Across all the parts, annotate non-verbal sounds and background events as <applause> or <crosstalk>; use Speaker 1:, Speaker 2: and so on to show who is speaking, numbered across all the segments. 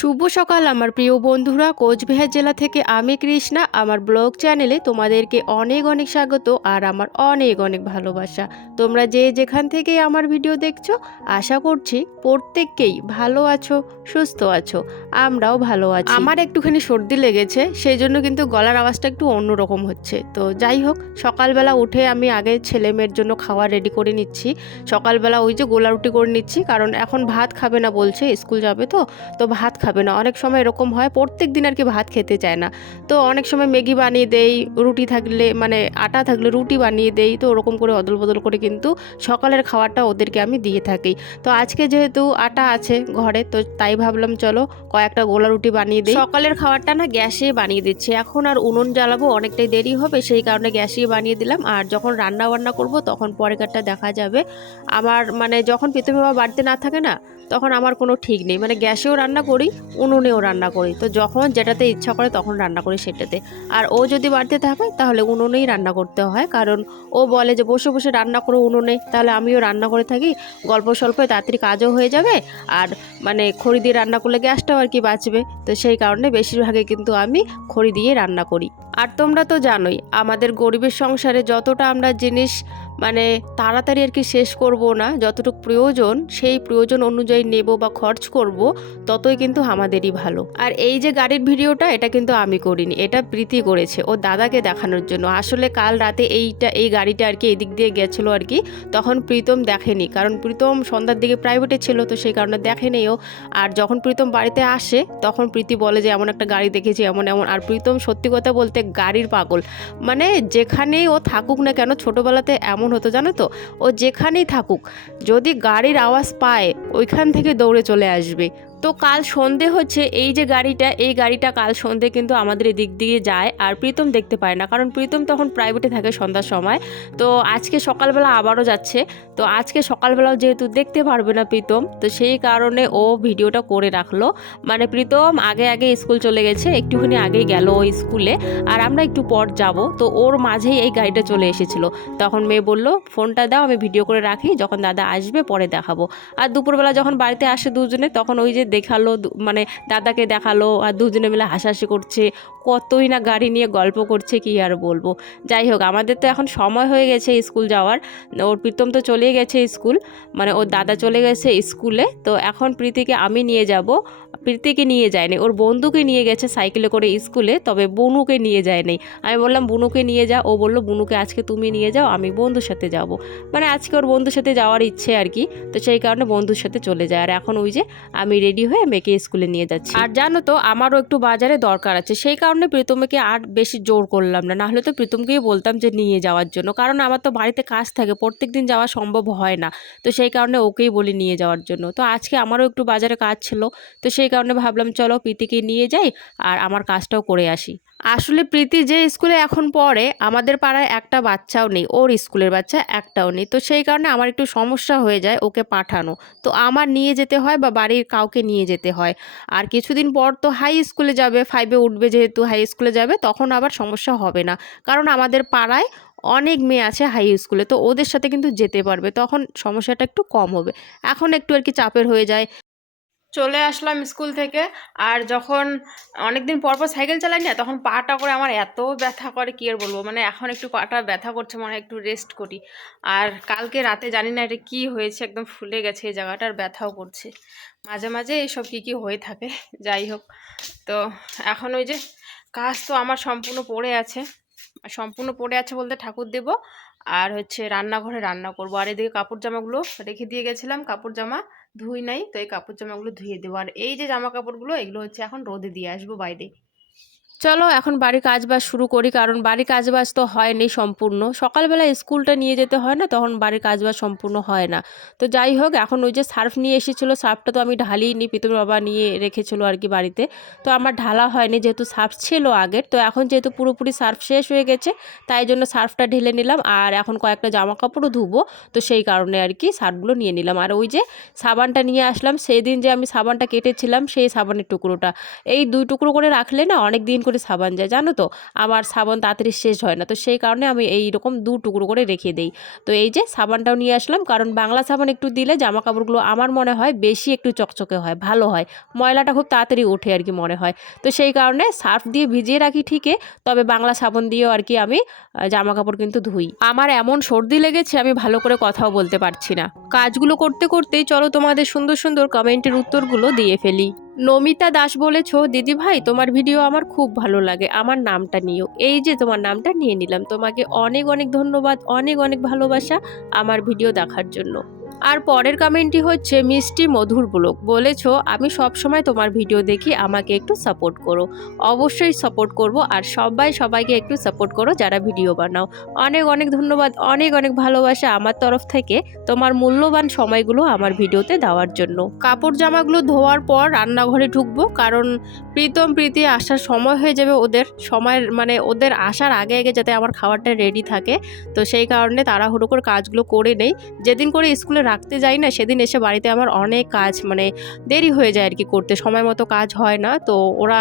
Speaker 1: শুভ সকাল, আমার প্রিয় বন্ধুরা। কোচবিহার জেলা থেকে আমি কৃষ্ণা। আমার ব্লগ চ্যানেলে তোমাদেরকে অনেক অনেক স্বাগত আর আমার অনেক অনেক ভালোবাসা। তোমরা যে যেখান থেকে আমার ভিডিও দেখছ, আশা করছি প্রত্যেককেই ভালো আছো, সুস্থ আছো, আমরাও ভালো আছি। আমার একটুখানি সর্দি লেগেছে সেই জন্য কিন্তু গলার আওয়াজটা একটু অন্যরকম হচ্ছে। তো যাই হোক, সকালবেলা উঠে আমি আগে ছেলে মেয়ের জন্য খাওয়া রেডি করে নিচ্ছি। সকালবেলা ওই যে গোলা রুটি করে নিচ্ছি, কারণ এখন ভাত খাবে না বলছে, স্কুল যাবে তো। তো ভাত খাবে। না। অনেক সময় এরকম হয় প্রত্যেক দিন আর কি ভাত খেতে চায় না। তো অনেক সময় ম্যাগি বানিয়ে দেই, রুটি থাকলে মানে আটা থাকলে রুটি বানিয়ে দেই, তো ওরকম করে অদল বদল করে কিন্তু সকালের খাবারটা ওদেরকে আমি দিয়ে থাকি। তো আজকে যেহেতু আটা আছে ঘরে, তো তাই ভাবলাম চলো কয়েকটা গোলা রুটি বানিয়ে দিই। সকালের খাবারটা না গ্যাসে বানিয়ে দিচ্ছি। এখন আর উনুন জ্বালাবো, অনেকটাই দেরি হবে, সেই কারণে গ্যাসেই বানিয়ে দিলাম। আর যখন রান্না বান্না করব, তখন পরেরটা দেখা যাবে। আমার মানে যখন প্রীতম বাড়িতে না থাকে না তখন আমার কোনো ঠিক নেই। মানে গ্যাসেও রান্না করি, উনুনেও রান্না করি। তো যখন যেটাতে ইচ্ছা করে তখন রান্না করি সেটাতে। আর ও যদি বাড়িতে থাকে তাহলে উনুনেই রান্না করতে হয়। কারণ ও বলে যে বসে বসে রান্না করো উনুনে, তাহলে আমিও রান্না করে থাকি। গল্প স্বল্প তাড়াতাড়ি কাজও হয়ে যাবে। আর মানে খড়ি দিয়ে রান্না করলে গ্যাসটাও আর কি বাঁচবে। তো সেই কারণে বেশিরভাগে কিন্তু আমি খড়ি দিয়ে রান্না করি। আর তোমরা তো জানোই, আমাদের গরিবের সংসারে যতটা আমরা জিনিস মানে তাড়াতাড়ি আর কি শেষ করব না, যতটুকু প্রয়োজন, সেই প্রয়োজন অনুযায়ী নেব বা খরচ করব, ততই কিন্তু আমাদেরই ভালো। আর এই যে গাড়ির ভিডিওটা, এটা কিন্তু আমি করিনি, এটা প্রীতি করেছে, ও দাদাকে দেখানোর জন্য। আসলে কাল রাতে এইটা, এই গাড়িটা আর কি এদিক দিয়ে গেছিল আর কি, তখন প্রীতম দেখেনি, কারণ প্রীতম সন্ধ্যার দিকে প্রাইভেটে ছিল, তো সেই কারণে দেখেনি ও। আর যখন প্রীতম বাড়িতে আসে, তখন প্রীতি বলে যে, এমন একটা গাড়ি দেখেছি, এমন এমন। আর প্রীতম সত্যি কথা বলতে গাড়ির পাগল। মানে যেখানেই ও থাকুক না কেন, ছোটোবেলাতে এমন হতো জানো তো? ও যেখানেই থাকুক, যদি গাড়ির আওয়াজ পায়, ওইখান থেকে দৌড়ে চলে আসবে। তো কাল সন্ধে হচ্ছে, এই যে গাড়িটা, এই গাড়িটা কাল সন্ধে কিন্তু আমাদের এদিক দিয়ে যায় আর প্রীতম দেখতে পায় না। কারণ প্রীতম তখন প্রাইভেটে থাকে সন্ধ্যার সময়। তো আজকে সকালবেলা আবারও যাচ্ছে। তো আজকে সকালবেলাও যেহেতু দেখতে পারবে না প্রীতম, তো সেই কারণে ও ভিডিওটা করে রাখল। মানে প্রীতম আগে আগে স্কুল চলে গেছে, একটুখানি আগেই গেল ওই স্কুলে। আর আমরা একটু পর যাব। তো ওর মাঝেই এই গাড়িটা চলে এসেছিল। তখন মেয়ে বলল, ফোনটা দাও, আমি ভিডিও করে রাখি। যখন দাদা আসবে, পরে দেখাবো। আর দুপুরবেলা যখন বাড়িতে আসে দুজনে, তখন ওই যে দেখাল মানে দাদাকে দেখাল আর দুজনে মিলে হাসাহাসি করছে। কতই না গাড়ি নিয়ে গল্প করছে, কি আর বলব। যাই হোক, আমাদের তো এখন সময় হয়ে গেছে স্কুল যাওয়ার। ওর প্রীতম তো চলে গেছে স্কুল মানে ওর দাদা চলে গেছে স্কুলে। তো এখন প্রীতিকে আমি নিয়ে যাব। প্রীতিকে নিয়ে যায়নি, ওর বন্ধুকে নিয়ে গেছে সাইকেলে করে স্কুলে, তবে বনুকে নিয়ে যায়নি। আমি বললাম, বুনুকে নিয়ে যা। ও বলল, বুনুকে আজকে তুমি নিয়ে যাও, আমি বন্ধুর সাথে যাব। মানে আজকে ওর বন্ধুর সাথে যাওয়ার ইচ্ছে আর কি। তো সেই কারণে বন্ধুর সাথে চলে যায়। আর এখন ওই যে, আমি রেডি হয়ে মেয়েকে স্কুলে নিয়ে যাচ্ছি। আর জানো তো, আমারও একটু বাজারে দরকার আছে। সেই কারণে প্রীতমকে আর বেশি জোর করলাম না। নাহলে তো প্রীতমকেই বলতাম যে নিয়ে যাওয়ার জন্য। কারণ আমার তো বাড়িতে কাজ থাকে প্রত্যেক দিন যাওয়া সম্ভব হয় না। তো সেই কারণে ওকেই বলি নিয়ে যাওয়ার জন্য। তো আজকে আমারও একটু বাজারে কাজ ছিল। তো সেই কারণে ভাবলাম, চলো প্রীতিকে নিয়ে যাই আর আমার কাজটাও করে আসি। আসলে প্রীতি যে স্কুলে এখন পড়ে, আমাদের পাড়ায় একটা বাচ্চাও নেই, ওর স্কুলের বাচ্চা একটাও নেই। তো সেই কারণে আমার একটু সমস্যা হয়ে যায় ওকে পাঠানো। তো আমার নিয়ে যেতে হয় বা বাড়ির কাউকে নিয়ে যেতে হয়। আর কিছুদিন পর তো হাই স্কুলে যাবে ফাইভে উঠবে যেহেতু হাই স্কুলে যাবে, তখন আবার সমস্যা হবে না। কারণ আমাদের পাড়ায় অনেক মেয়ে আছে হাই স্কুলে তো ওদের সাথে কিন্তু যেতে পারবে, তখন সমস্যাটা একটু কম হবে। এখন একটু আর কি চাপের হয়ে যায় চলে আসলাম স্কুল থেকে। আর যখন অনেকদিন পর পর সাইকেল চালাই না, তখন পাটা করে আমার এত ব্যথা করে, কি আর বলব? মানে এখন একটু পাটা ব্যথা করছে মানে একটু রেস্ট করি। আর কালকে রাতে জানি না এটা কি হয়েছে, একদম ফুলে গেছে এই জায়গাটা, আর ব্যথাও করছে। মাঝে মাঝে এইসব কী কী হয়ে থাকে, <laughs> যাই হোক। তো এখন ওই যে কাজ তো আমার সম্পূর্ণ পড়ে আছে। সম্পূর্ণ পড়ে আছে বলতে ঠাকুর দেব, আর হচ্ছে রান্নাঘরে রান্না করব। আর এদিকে কাপড় জামাগুলো রেখে দিয়ে গেছিলাম, কাপড় জামা। ধুই নাই, তো এই কাপড় জামাগুলো ধুয়ে দেবো। আর এই যে জামা কাপড়গুলো এগুলো হচ্ছে এখন রোদে দিয়ে আসব বাইরে। চলো এখন বাড়ির কাজবাজ শুরু করি, কারণ বাড়ির কাজবাজ তো হয়নি সম্পূর্ণ। সকালবেলা স্কুলটা নিয়ে যেতে হয় না, তখন বাড়ির কাজবাজ সম্পূর্ণ হয় না। তো যাই হোক, এখন ওই যে সার্ফ নিয়ে এসেছিল, সার্ফটা তো আমি ঢালিই নি পিতুর বাবা নিয়ে রেখেছিলো আর কি বাড়িতে। তো আমার ঢালা হয়নি, যেহেতু সার্ফ ছিল আগের, তো এখন যেহেতু পুরোপুরি সার্ফ শেষ হয়ে গেছে, তাই জন্য সার্ফটা ঢেলে নিলাম। আর এখন কয়েকটা জামা কাপড়ও ধুবো, তো সেই কারণে আর কি সার্ফগুলো নিয়ে নিলাম। আর ওই যে সাবানটা নিয়ে আসলাম সেই দিন যে আমি সাবানটা কেটেছিলাম, সেই সাবানের টুকরোটা। এই দুই টুকরো করে রাখলে না অনেক দিন করে সাবান যায়। জানো তো? আমার সাবান তাড়াতাড়ি শেষ হয় না। তো সেই কারণে আমি এই রকম দু টুকরো করে রেখে দিই। তো এই যে সাবানটাও নিয়ে আসলাম। কারণ বাংলা সাবান একটু দিলে জামা কাপড়গুলো আমার মনে হয় বেশি একটু চকচকে হয়, ভালো হয়। ময়লাটা খুব তাড়াতাড়ি ওঠে আর কি মনে হয়। তো সেই কারণে সার্ফ দিয়ে ভিজিয়ে রাখি ঠিকই, তবে বাংলা সাবান দিয়েও আর কি আমি জামা কাপড় কিন্তু ধুই। আমার এমন সর্দি লেগেছে, আমি ভালো করে কথাও বলতে পারছি না। কাজগুলো করতে, করতেই চলো তোমাদের সুন্দর সুন্দর কমেন্টের উত্তরগুলো দিয়ে ফেলি। নমিতা দাস বলেছ, দিদি ভাই, তোমার ভিডিও আমার খুব ভালো লাগে। আমার নামটা নিও। এই যে তোমার নামটা নিয়ে নিলাম। তোমাকে অনেক অনেক ধন্যবাদ, অনেক অনেক ভালোবাসা আমার ভিডিও দেখার জন্য। আর পরের কমেন্টটি হচ্ছে, মিষ্টি মধুর ব্লগ, বলেছ আমি সব সময় তোমার ভিডিও দেখি, আমাকে একটু সাপোর্ট করো। অবশ্যই সাপোর্ট করব আর সবাই সবাইকে একটু সাপোর্ট করো যারা ভিডিও বানাও। অনেক অনেক ধন্যবাদ, অনেক অনেক ভালোবাসা আমার তরফ থেকে তোমার মূল্যবান সময়গুলো আমার ভিডিওতে দেওয়ার জন্য। কাপড় জামাগুলো ধোয়ার পর রান্নাঘরে ঢুকবো, কারণ প্রীতম, প্রীতি আসার সময় হয়ে যাবে ওদের, সময়ের মানে ওদের আসার আগে আগে যাতে আমার খাবারটা রেডি থাকে। তো সেই কারণে তাড়াহুড়ো করে কাজগুলো করে নেই। যেদিন করে স্কুলে রাখতে যাই না, সেদিন এসে বাড়িতে আমার অনেক কাজ মানে দেরি হয়ে যায় আর কি করতে, সময় মতো কাজ হয় না। তো ওরা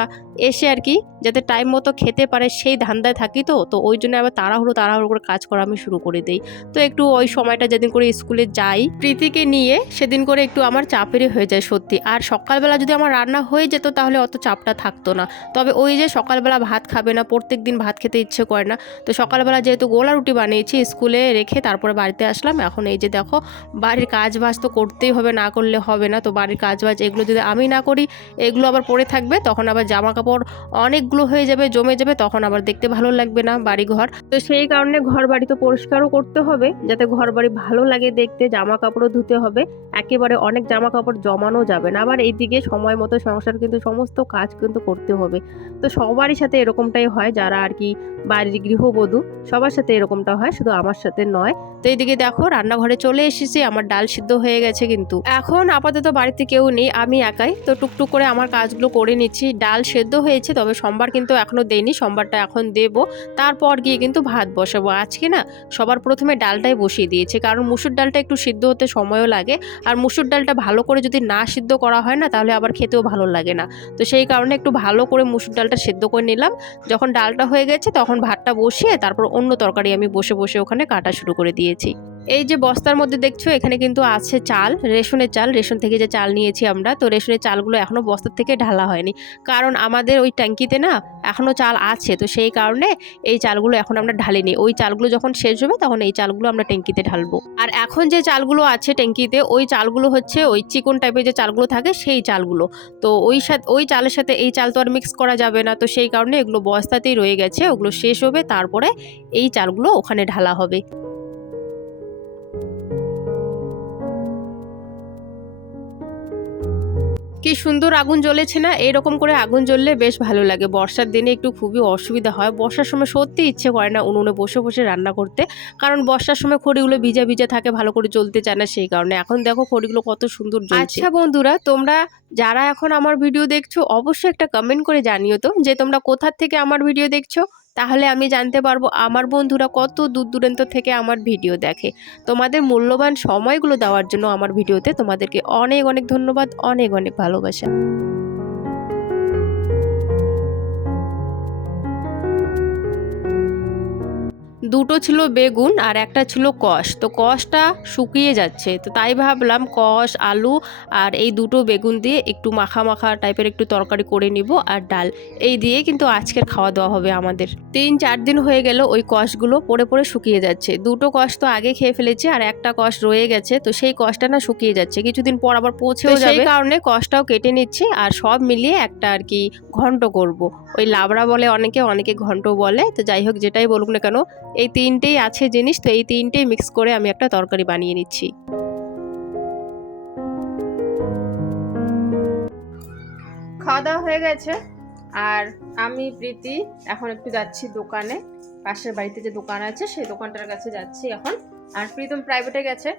Speaker 1: এসে আর কি যাতে টাইম মতো খেতে পারে, সেই ধান্দায় থাকি তো তো ওই জন্য আবার তাড়াহুড়ো তাড়াহুড়ো করে কাজ করা আমি শুরু করে দিই। তো একটু ওই সময়টা যেদিন করে স্কুলে যাই, প্রীতিকে নিয়ে সেদিন করে একটু আমার চাপেরই হয়ে যায় সত্যি। আর সকালবেলা যদি আমার রান্না হয়ে যেত তাহলে অত চাপটা থাকতো না। তবে ওই যে সকালবেলা ভাত খাবে না প্রত্যেক দিন ভাত খেতে ইচ্ছে করে না। তো সকালবেলা যেহেতু গোলা রুটি বানিয়েছি স্কুলে রেখে তারপরে বাড়িতে আসলাম। এখন এই যে দেখো, বাড়ির কাজ বাজ তো করতেই হবে, না করলে হবে না। তো বাড়ির কাজ বাজ এগুলো যদি আমি না করি, এগুলো আবার পড়ে থাকবে, তখন আবার জামা কাপড় অনেকগুলো হয়ে যাবে, জমে যাবে, তখন আবার দেখতে ভালো লাগবে না বাড়ি ঘর তো সেই কারণে ঘর বাড়ি তো পরিষ্কারও করতে হবে, যাতে ঘর বাড়ি ভালো লাগে দেখতে জামা কাপড়ও ধুতে হবে। একেবারে অনেক জামা কাপড় জমানো যাবে না। আবার এইদিকে সময় মতো সংসার কিন্তু সমস্ত কাজ কিন্তু করতে হবে। তো সবারই সাথে এরকমটাই হয়, যারা আর কি বাড়ির গৃহবধূ, সবার সাথে এরকমটা হয়, শুধু আমার সাথে নয়। তো এইদিকে দেখো, রান্নাঘরে চলে এসেছি, আমার ডাল সিদ্ধ হয়ে গেছে কিন্তু। এখন আপাতত বাড়িতে কেউ নেই, আমি একাই। তো টুকটুক করে আমার কাজগুলো করে নিচ্ছি, ডাল সেদ্ধ হয়েছে, তবে সোমবার কিন্তু এখনও দেইনি, সোমবারটা এখন দেব। তারপর গিয়ে কিন্তু ভাত বসাবো। আজকে না সবার প্রথমে ডালটাই বসিয়ে দিয়েছে, কারণ মুসুর ডালটা একটু সিদ্ধ হতে সময়ও লাগে। আর মুসুর ডালটা ভালো করে যদি না সিদ্ধ করা হয় না, তাহলে আবার খেতেও ভালো লাগে না। তো সেই কারণে একটু ভালো করে মুসুর ডালটা সেদ্ধ করে নিলাম। যখন ডালটা হয়ে গেছে, তখন ভাতটা বসিয়ে তারপর অন্য তরকারি আমি বসে বসে ওখানে কাটা শুরু করে দিয়েছি। এই যে বস্তার মধ্যে দেখছ, এখানে কিন্তু আছে চাল, রেশনের চাল। রেশন থেকে যে চাল নিয়েছি আমরা, তো রেশনের চালগুলো এখনও বস্তার থেকে ঢালা হয়নি। কারণ আমাদের ওই ট্যাঙ্কিতে না এখনও চাল আছে। তো সেই কারণে এই চালগুলো এখন আমরা ঢালিনি। ওই চালগুলো যখন শেষ হবে, তখন এই চালগুলো আমরা ট্যাঙ্কিতে ঢালবো। আর এখন যে চালগুলো আছে ট্যাঙ্কিতে, ওই চালগুলো হচ্ছে ওই চিকন টাইপের যে চালগুলো থাকে, সেই চালগুলো। তো ওই সাথে, ওই চালের সাথে এই চাল তো আর মিক্স করা যাবে না। তো সেই কারণে এগুলো বস্তাতেই রয়ে গেছে, ওগুলো শেষ হবে, তারপরে এই চালগুলো ওখানে ঢালা হবে। কি সুন্দর আগুন জ্বলেছে না? এরকম করে আগুন জ্বললে বেশ ভালো লাগে। বর্ষার দিনে একটু খুবই অসুবিধা হয়। বর্ষার সময় সত্যি ইচ্ছে করে না উনুনে বসে বসে রান্না করতে। কারণ বর্ষার সময় খড়িগুলো ভিজা ভিজা থাকে, ভালো করে জ্বলতে চায় না সেই কারণে। এখন দেখো খড়িগুলো কত সুন্দর আচ্ছা বন্ধুরা, তোমরা যারা এখন আমার ভিডিও দেখছ, অবশ্যই একটা কমেন্ট করে জানিও তো যে তোমরা কোথার থেকে আমার ভিডিও দেখছ? তাহলে আমি জানতে পারব আমার বন্ধুরা কত দূর দূরান্ত থেকে আমার ভিডিও দেখে। তোমাদের মূল্যবান সময়গুলো দেওয়ার জন্য আমার ভিডিওতে তোমাদেরকে অনেক অনেক ধন্যবাদ, অনেক অনেক ভালোবাসা। দুটো ছিল বেগুন আর একটা ছিল কষ। তো কষটা শুকিয়ে যাচ্ছে। তো তাই ভাবলাম কষ আলু আর এই দুটো বেগুন দিয়ে একটু মাখা মাখা টাইপের একটু তরকারি করে নিব আর ডাল। এই দিয়ে কিন্তু আজকের খাওয়া দাওয়া হবে আমাদের। তিন চার দিন হয়ে গেল ওই কষগুলো পড়ে পড়ে শুকিয়ে যাচ্ছে। দুটো কষ তো আগে খেয়ে ফেলেছি আর একটা কষ রয়ে গেছে। তো সেই কষটা না শুকিয়ে যাচ্ছে। কিছুদিন পর আবার পৌঁছেও যাবে সেই কারণে কষটাও কেটে নিচ্ছে আর সব মিলিয়ে একটা আর কি ঘন্ট করব। ওই লাবড়া বলে অনেকে অনেকে ঘন্ট বলে। তো যাই হোক যেটাই বলুক না কেন এই তিনটেই আছে জিনিস, তো এই তিনটেই মিক্স করে আমি একটা তরকারি বানিয়ে নিচ্ছি। খাওয়া দাওয়া হয়ে গেছে। আর আমি প্রীতি এখন একটু যাচ্ছি দোকানে। পাশের বাড়িতে যে দোকান আছে, সেই দোকানটার কাছে যাচ্ছি এখন। আর প্রীতম প্রাইভেটে গেছে।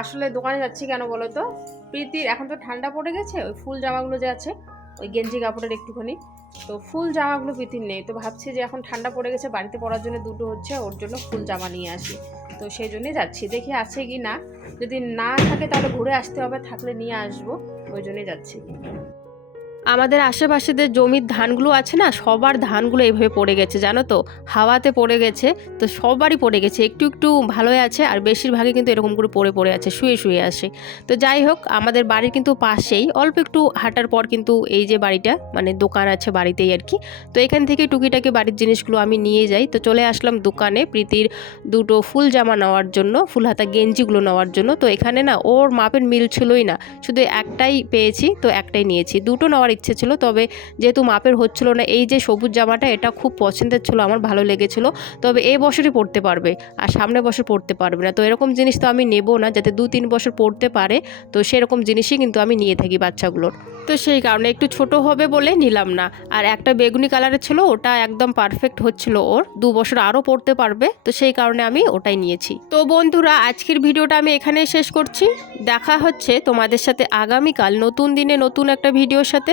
Speaker 1: আসলে দোকানে যাচ্ছি কেন বলো তো প্রীতির এখন তো ঠান্ডা পড়ে গেছে, ওই ফুল জামাগুলো যে আছে ওই গেঞ্জি কাপড়ের একটুখানি। তো ফুল জামাগুলো প্রীতির নেই। তো ভাবছি যে এখন ঠান্ডা পড়ে গেছে, বাড়িতে পড়ার জন্য দুটো হচ্ছে, ওর জন্য ফুল জামা নিয়ে আসি। তো সেই জন্যই যাচ্ছি। দেখি আছে কি না। যদি না থাকে তাহলে ঘুরে আসতে হবে, থাকলে নিয়ে আসব। ওই জন্যই যাচ্ছি। আমাদের আশেপাশে যে জমির ধানগুলো আছে না, সবার ধানগুলো এইভাবে পড়ে গেছে, জানো তো? হাওয়াতে পড়ে গেছে, তো সবারই পড়ে গেছে, একটু একটু ভালোই আছে আর বেশিরভাগই কিন্তু এরকম করে পড়ে পড়ে আছে, শুয়ে শুয়ে আসে। তো যাই হোক, আমাদের বাড়ির কিন্তু পাশেই, অল্প একটু হাঁটার পর কিন্তু এই যে বাড়িটা মানে দোকান আছে বাড়িতেই আর কি, তো এখান থেকে টুকিটাকি বাড়ির জিনিসগুলো আমি নিয়ে যাই, তো চলে আসলাম দোকানে প্রীতির দুটো ফুল জামা নেওয়ার জন্য, ফুল হাতা গেঞ্জিগুলো নেওয়ার জন্য, তো এখানে না ওর মাপের মিল ছিলই না, শুধু একটাই পেয়েছি, তো একটাই নিয়েছি, দুটো নেওয়ার ইচ্ছে ছিল, তবে যেহেতু মাপের হচ্ছিল না, এই যে সবুজ জামাটা, এটা খুব পছন্দের ছিল, আমার ভালো লেগেছিল। তবে এই বছরই পড়তে পারবে, আর সামনের বছর পড়তে পারবে না। তো এরকম জিনিস তো আমি নেব না, যাতে দু তিন বছর পড়তে পারে, তো সেরকম জিনিসই কিন্তু আমি নিয়ে থাকি বাচ্চাগুলোর। তো সেই কারণে একটু ছোট হবে বলে নিলাম না। আর একটা বেগুনি কালারের ছিল, ওটা একদম পারফেক্ট হচ্ছিল ওর, দু বছর আরও পড়তে পারবে, তো সেই কারণে আমি ওটাই নিয়েছি। তো বন্ধুরা, আজকের ভিডিওটা আমি এখানেই শেষ করছি। দেখা হচ্ছে তোমাদের সাথে আগামীকাল, নতুন দিনে নতুন একটা ভিডিওর সাথে।